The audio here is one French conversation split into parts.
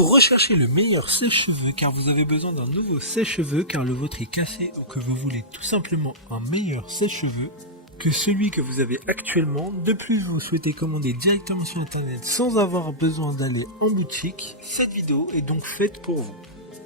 Vous recherchez le meilleur sèche-cheveux car vous avez besoin d'un nouveau sèche-cheveux car le vôtre est cassé ou que vous voulez tout simplement un meilleur sèche-cheveux que celui que vous avez actuellement. De plus, vous souhaitez commander directement sur internet sans avoir besoin d'aller en boutique. Cette vidéo est donc faite pour vous.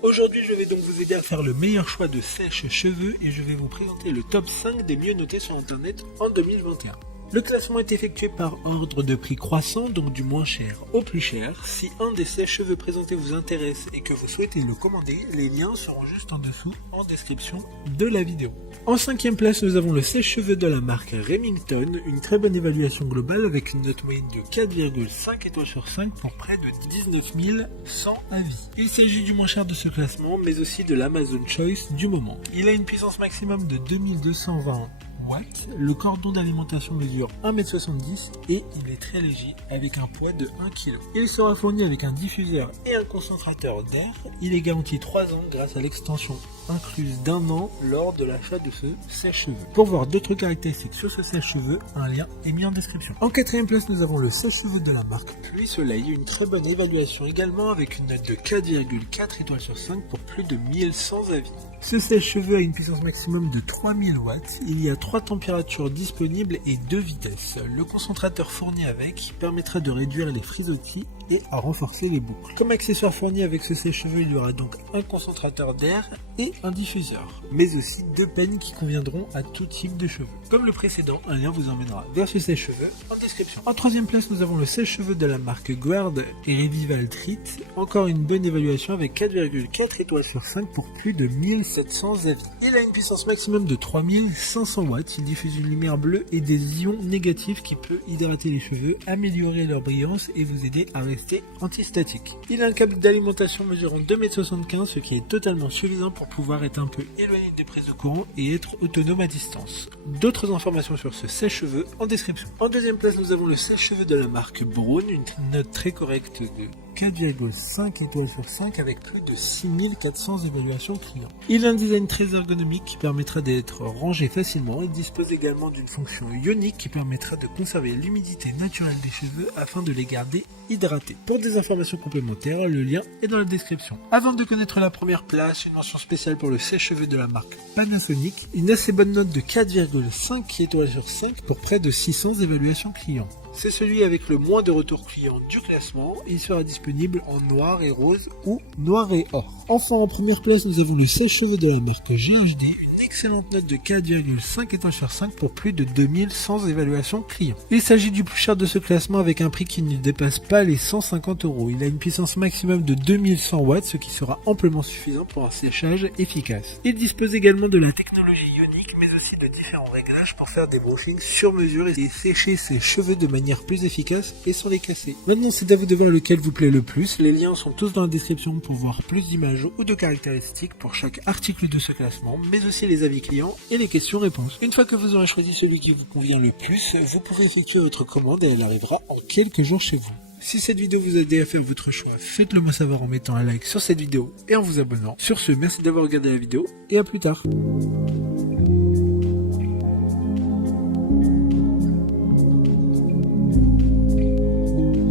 Aujourd'hui, je vais donc vous aider à faire le meilleur choix de sèche-cheveux et je vais vous présenter le top 5 des mieux notés sur internet en 2021. Le classement est effectué par ordre de prix croissant, donc du moins cher au plus cher. Si un des sèche-cheveux présentés vous intéresse et que vous souhaitez le commander, les liens seront juste en dessous en description de la vidéo. En 5e place, nous avons le sèche-cheveux de la marque Remington, une très bonne évaluation globale avec une note moyenne de 4,5 étoiles sur 5 pour près de 19 100 avis. Il s'agit du moins cher de ce classement, mais aussi de l'Amazon Choice du moment. Il a une puissance maximum de 2220 watts, le cordon d'alimentation mesure 1,70 m et il est très léger avec un poids de 1 kg. Il sera fourni avec un diffuseur et un concentrateur d'air. Il est garanti 3 ans grâce à l'extension incluse d'1 an lors de l'achat de ce sèche-cheveux. Pour voir d'autres caractéristiques sur ce sèche-cheveux, un lien est mis en description. En 4e place, nous avons le sèche-cheveux de la marque Pluie Soleil, une très bonne évaluation également avec une note de 4,4 étoiles sur 5 pour plus de 1100 avis. Ce sèche-cheveux a une puissance maximum de 3000 watts, il y a 3 températures disponibles et 2 vitesses. Le concentrateur fourni avec permettra de réduire les frisottis et à renforcer les boucles. Comme accessoire fourni avec ce sèche-cheveux, il y aura donc un concentrateur d'air et un diffuseur, mais aussi 2 peignes qui conviendront à tout type de cheveux. Comme le précédent, un lien vous emmènera vers ce sèche-cheveux en description. En 3e place, nous avons le sèche-cheveux de la marque Guard et Revival Treat, encore une bonne évaluation avec 4,4 étoiles sur 5 pour plus de 1700 avis. Il a une puissance maximum de 3500 watts, il diffuse une lumière bleue et des ions négatifs qui peut hydrater les cheveux, améliorer leur brillance et vous aider à rester antistatique. Il a un câble d'alimentation mesurant 2,75 m, ce qui est totalement suffisant pour pouvoir être un peu éloigné des prises de courant et être autonome à distance. D'autres informations sur ce sèche-cheveux en description. En 2e place, nous avons le sèche-cheveux de la marque Brown, une note très correcte de 4,5 étoiles sur 5 avec plus de 6400 évaluations clients. Il a un design très ergonomique qui permettra d'être rangé facilement. Il dispose également d'une fonction ionique qui permettra de conserver l'humidité naturelle des cheveux afin de les garder hydratés. Pour des informations complémentaires, le lien est dans la description. Avant de connaître la première place, une mention spéciale pour le sèche-cheveux de la marque Panasonic, une assez bonne note de 4,5 étoiles sur 5 pour près de 600 évaluations clients. C'est celui avec le moins de retours clients du classement. Il sera disponible en noir et rose ou noir et or. Enfin, en première place, nous avons le sèche-cheveux de la marque GHD, une excellente note de 4,5 étoiles sur 5 pour plus de 2100 évaluations clients. Il s'agit du plus cher de ce classement avec un prix qui ne dépasse pas les 150 €. Il a une puissance maximum de 2100 watts, ce qui sera amplement suffisant pour un séchage efficace. Il dispose également de la technologie ionique, mais aussi de différents réglages pour faire des brushings sur mesure et sécher ses cheveux de manière plus efficace et sans les casser. Maintenant, c'est à vous de voir lequel vous plaît le plus. Les liens sont tous dans la description pour voir plus d'images ou de caractéristiques pour chaque article de ce classement, mais aussi les avis clients et les questions-réponses. Une fois que vous aurez choisi celui qui vous convient le plus, vous pourrez effectuer votre commande et elle arrivera en quelques jours chez vous. Si cette vidéo vous a aidé à faire votre choix, faites-le moi savoir en mettant un like sur cette vidéo et en vous abonnant. Sur ce, merci d'avoir regardé la vidéo et à plus tard.